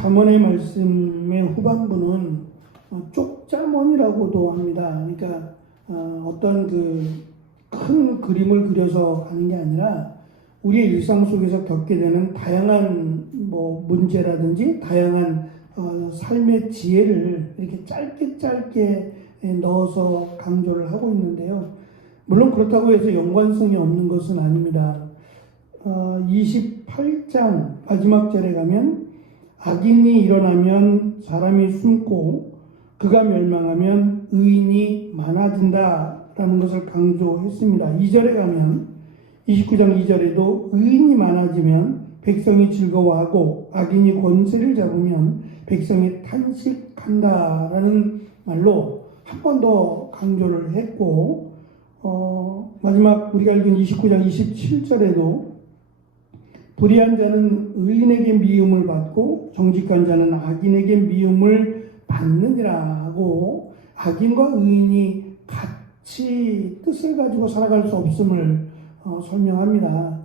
잠언의 말씀의 후반부는 쪽자문이라고도 합니다. 그러니까 어떤 큰 그림을 그려서 가는 게 아니라 우리의 일상 속에서 겪게 되는 다양한 문제라든지 다양한 삶의 지혜를 이렇게 짧게 넣어서 강조를 하고 있는데요. 물론 그렇다고 해서 연관성이 없는 것은 아닙니다. 28장 마지막 절에 가면 악인이 일어나면 사람이 숨고 그가 멸망하면 의인이 많아진다라는 것을 강조했습니다. 2절에 가면 29장 2절에도 의인이 많아지면 백성이 즐거워하고 악인이 권세를 잡으면 백성이 탄식한다라는 말로 한 번 더 강조를 했고 마지막 우리가 읽은 29장 27절에도 불의한 자는 의인에게 미움을 받고 정직한 자는 악인에게 미움을 받느니라고 악인과 의인이 같이 뜻을 가지고 살아갈 수 없음을 설명합니다.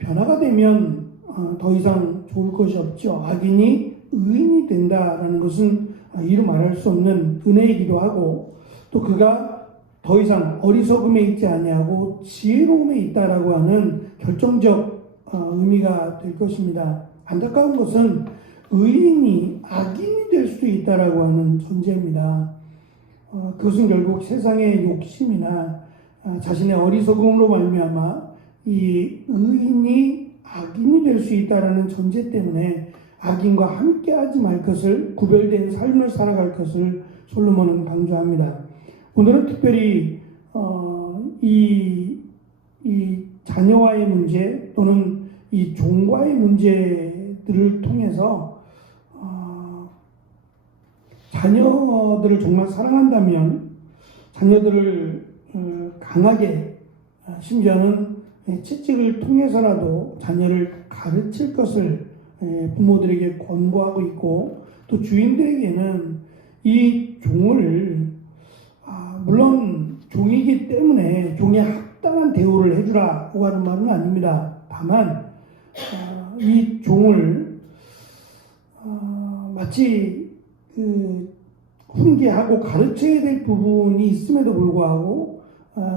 변화가 되면 더 이상 좋을 것이 없죠. 악인이 의인이 된다라는 것은 이루 말할 수 없는 은혜이기도 하고 또 그가 더 이상 어리석음에 있지 아니하고 지혜로움에 있다라고 하는 결정적 의미가 될 것입니다. 안타까운 것은 의인이 악인이 될 수도 있다라고 하는 전제입니다. 그것은 결국 세상의 욕심이나 자신의 어리석음으로 말미암아 이 의인이 악인이 될 수 있다라는 전제 때문에 악인과 함께하지 말 것을 구별된 삶을 살아갈 것을 솔로몬은 강조합니다. 오늘은 특별히 이 자녀와의 문제 또는 이 종과의 문제들을 통해서 자녀들을 정말 사랑한다면 자녀들을 강하게 심지어는 채찍을 통해서라도 자녀를 가르칠 것을 부모들에게 권고하고 있고 또 주인들에게는 이 종을 물론 종이기 때문에 종에 합당한 대우를 해주라고 하는 말은 아닙니다. 다만 이 종을 마치 훈계하고 가르쳐야 될 부분이 있음에도 불구하고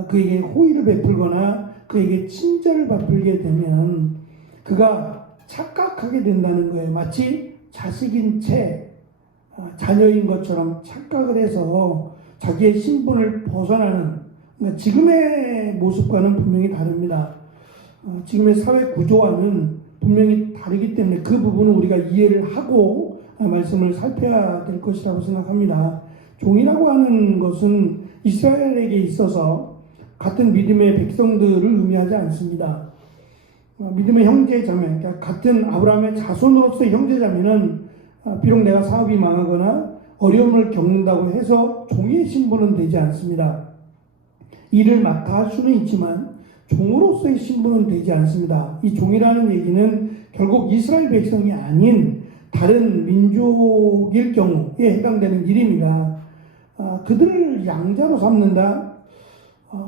그에게 호의를 베풀거나 그에게 친절을 베풀게 되면 그가 착각하게 된다는 거예요. 마치 자식인 채 자녀인 것처럼 착각을 해서 자기의 신분을 벗어나는 그러니까 지금의 모습과는 분명히 다릅니다. 지금의 사회 구조와는 분명히 다르기 때문에 그 부분은 우리가 이해를 하고 말씀을 살펴야 될 것이라고 생각합니다. 종이라고 하는 것은 이스라엘에게 있어서 같은 믿음의 백성들을 의미하지 않습니다. 믿음의 형제자매, 그러니까 같은 아브라함의 자손으로서의 형제자매는 비록 내가 사업이 망하거나 어려움을 겪는다고 해서 종의 신분은 되지 않습니다. 일을 맡아 할 수는 있지만 종으로서의 신분은 되지 않습니다. 이 종이라는 얘기는 결국 이스라엘 백성이 아닌 다른 민족일 경우에 해당되는 일입니다. 그들을 양자로 삼는다?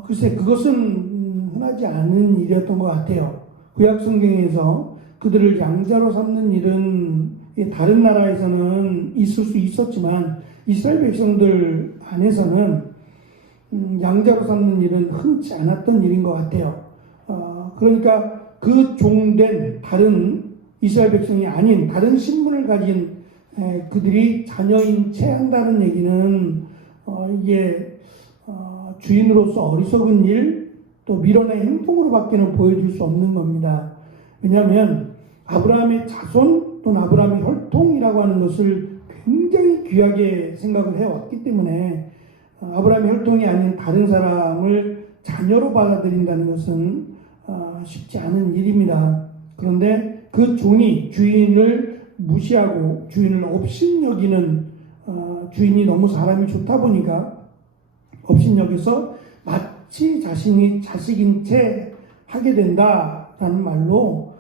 글쎄 그것은 흔하지 않은 일이었던 것 같아요. 구약 성경에서 그들을 양자로 삼는 일은 다른 나라에서는 있을 수 있었지만 이스라엘 백성들 안에서는 양자로 삼는 일은 흔치 않았던 일인 것 같아요. 그러니까 그 종된 다른 이스라엘 백성이 아닌 다른 신분을 가진 그들이 자녀인 채 한다는 얘기는 이게 주인으로서 어리석은 일 또 밀어낸 행동으로밖에는 보여줄 수 없는 겁니다. 왜냐하면 아브라함의 자손 또는 아브라함의 혈통이라고 하는 것을 굉장히 귀하게 생각을 해왔기 때문에 아브라함의 혈통이 아닌 다른 사람을 자녀로 받아들인다는 것은 쉽지 않은 일입니다. 그런데 그 종이 주인을 무시하고 주인을 업신여기는 주인이 너무 사람이 좋다 보니까 업신여겨서 마치 자신이 자식인 채 하게 된다라는 말로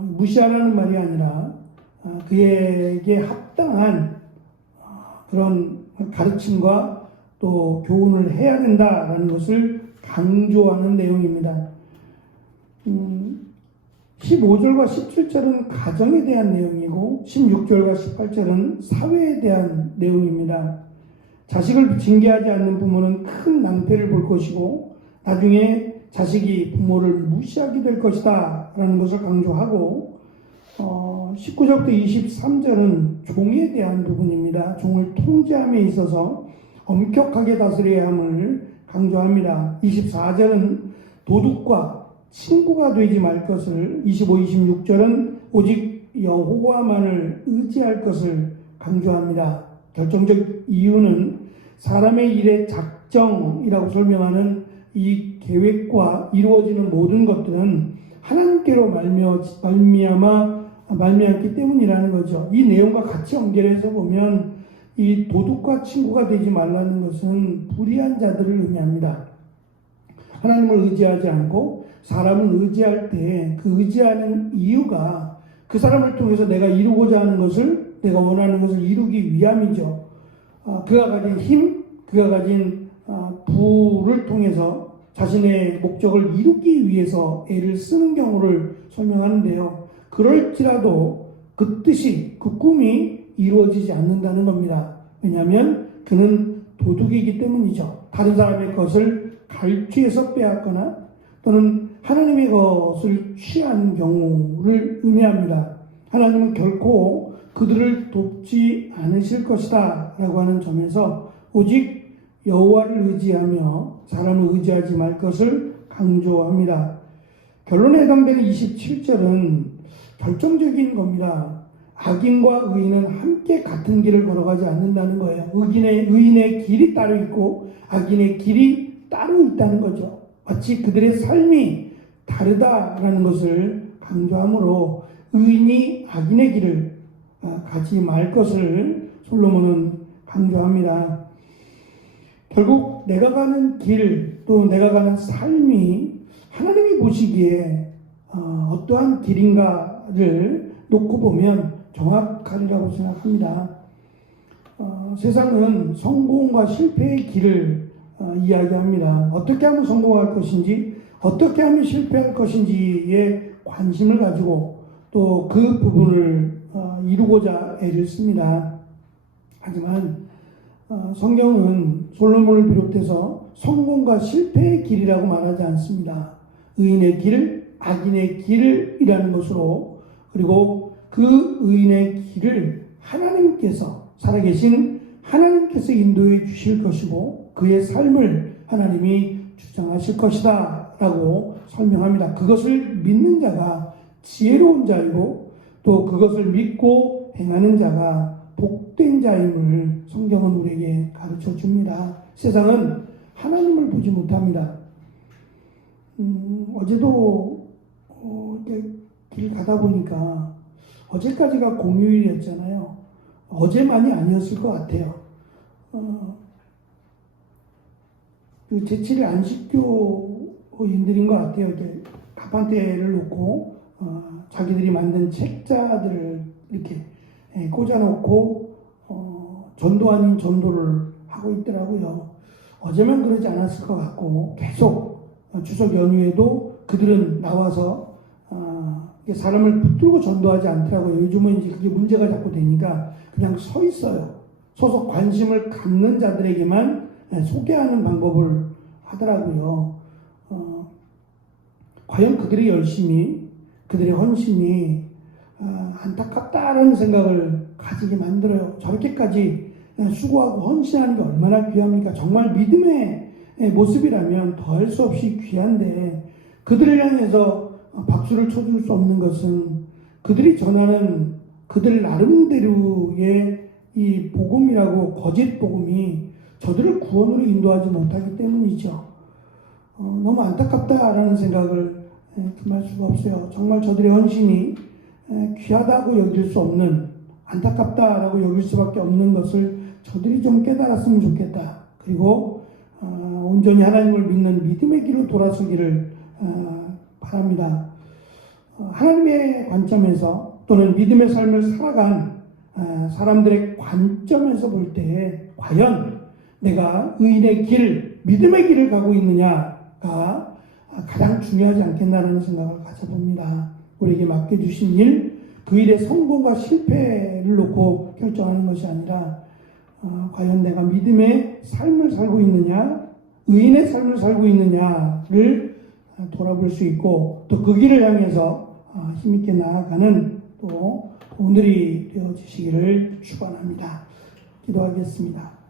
무시하라는 말이 아니라 그에게 합당한 그런 가르침과 또 교훈을 해야 된다라는 것을 강조하는 내용입니다. 15절과 17절은 가정에 대한 내용이고 16절과 18절은 사회에 대한 내용입니다. 자식을 징계하지 않는 부모는 큰 낭패를 볼 것이고 나중에 자식이 부모를 무시하게 될 것이다 라는 것을 강조하고 19절부터 23절은 종에 대한 부분입니다. 종을 통제함에 있어서 엄격하게 다스려야 함을 강조합니다. 24절은 도둑과 친구가 되지 말 것을, 25, 26절은 오직 여호와만을 의지할 것을 강조합니다. 결정적 이유는 사람의 일의 작정이라고 설명하는 이 계획과 이루어지는 모든 것들은 하나님께로 말미암기 때문이라는 거죠. 이 내용과 같이 연결해서 보면 이 도둑과 친구가 되지 말라는 것은 불의한 자들을 의미합니다. 하나님을 의지하지 않고 사람을 의지할 때 그 의지하는 이유가 그 사람을 통해서 내가 이루고자 하는 것을, 내가 원하는 것을 이루기 위함이죠. 그가 가진 힘, 그가 가진 부를 통해서 자신의 목적을 이루기 위해서 애를 쓰는 경우를 설명하는데요. 그럴지라도 그 뜻이, 그 꿈이 이루어지지 않는다는 겁니다. 왜냐하면 그는 도둑이기 때문이죠. 다른 사람의 것을 갈취해서 빼앗거나 또는 하나님의 것을 취하는 경우를 의미합니다. 하나님은 결코 그들을 돕지 않으실 것이다 라고 하는 점에서 오직 여호와를 의지하며 사람을 의지하지 말 것을 강조합니다. 결론에 해당되는 27절은 결정적인 겁니다. 악인과 의인은 함께 같은 길을 걸어가지 않는다는 거예요. 의인의 길이 따로 있고 악인의 길이 따로 있다는 거죠. 마치 그들의 삶이 다르다라는 것을 강조하므로 의인이 악인의 길을 가지 말 것을 솔로몬은 강조합니다. 결국 내가 가는 길, 또 내가 가는 삶이 하나님이 보시기에 어떠한 길인가를 놓고 보면 정확하리라고 생각합니다. 세상은 성공과 실패의 길을 이야기합니다. 어떻게 하면 성공할 것인지, 어떻게 하면 실패할 것인지에 관심을 가지고 또 그 부분을 이루고자 애를 씁니다. 하지만 성경은 솔로몬을 비롯해서 성공과 실패의 길이라고 말하지 않습니다. 의인의 길, 악인의 길이라는 것으로, 그리고 그 의인의 길을 하나님께서, 살아계신 하나님께서 인도해 주실 것이고 그의 삶을 하나님이 주장하실 것이다 라고 설명합니다. 그것을 믿는 자가 지혜로운 자이고 또 그것을 믿고 행하는 자가 복된 자임을 성경은 우리에게 가르쳐 줍니다. 세상은 하나님을 보지 못합니다. 어제도 길 가다 보니까 어제까지가 공휴일이었잖아요. 어제만이 아니었을 것 같아요. 그 제7일 안식교인들인 것 같아요. 이렇게 가판대를 놓고 자기들이 만든 책자들을 이렇게 꽂아놓고 전도 아닌 전도를 하고 있더라고요. 어제만 그러지 않았을 것 같고 계속 추석 연휴에도 그들은 나와서 사람을 붙들고 전도하지 않더라고요. 요즘은 이제 그게 문제가 자꾸 되니까 그냥 서 있어요. 서서 관심을 갖는 자들에게만 소개하는 방법을 하더라고요. 과연 그들의 열심이, 그들의 헌신이 안타깝다라는 생각을 가지게 만들어요. 저렇게까지 수고하고 헌신하는 게 얼마나 귀합니까? 정말 믿음의 모습이라면 더할 수 없이 귀한데 그들을 향해서 박수를 쳐줄 수 없는 것은 그들이 전하는 그들 나름대로의 이 복음이라고, 거짓 복음이 저들을 구원으로 인도하지 못하기 때문이죠. 너무 안타깝다라는 생각을 금할 수가 없어요. 정말 저들의 헌신이 귀하다고 여길 수 없는, 안타깝다라고 여길 수밖에 없는 것을 저들이 좀 깨달았으면 좋겠다. 그리고 온전히 하나님을 믿는 믿음의 길로 돌아서기를 바랍니다. 하나님의 관점에서 또는 믿음의 삶을 살아간 사람들의 관점에서 볼 때 과연 내가 의인의 길, 믿음의 길을 가고 있느냐가 가장 중요하지 않겠나라는 생각을 가져봅니다. 우리에게 맡겨주신 일, 그 일의 성공과 실패를 놓고 결정하는 것이 아니라 과연 내가 믿음의 삶을 살고 있느냐, 의인의 삶을 살고 있느냐를 돌아볼 수 있고 또 그 길을 향해서 힘있게 나아가는 또 오늘이 되어지시기를 축원합니다. 기도하겠습니다.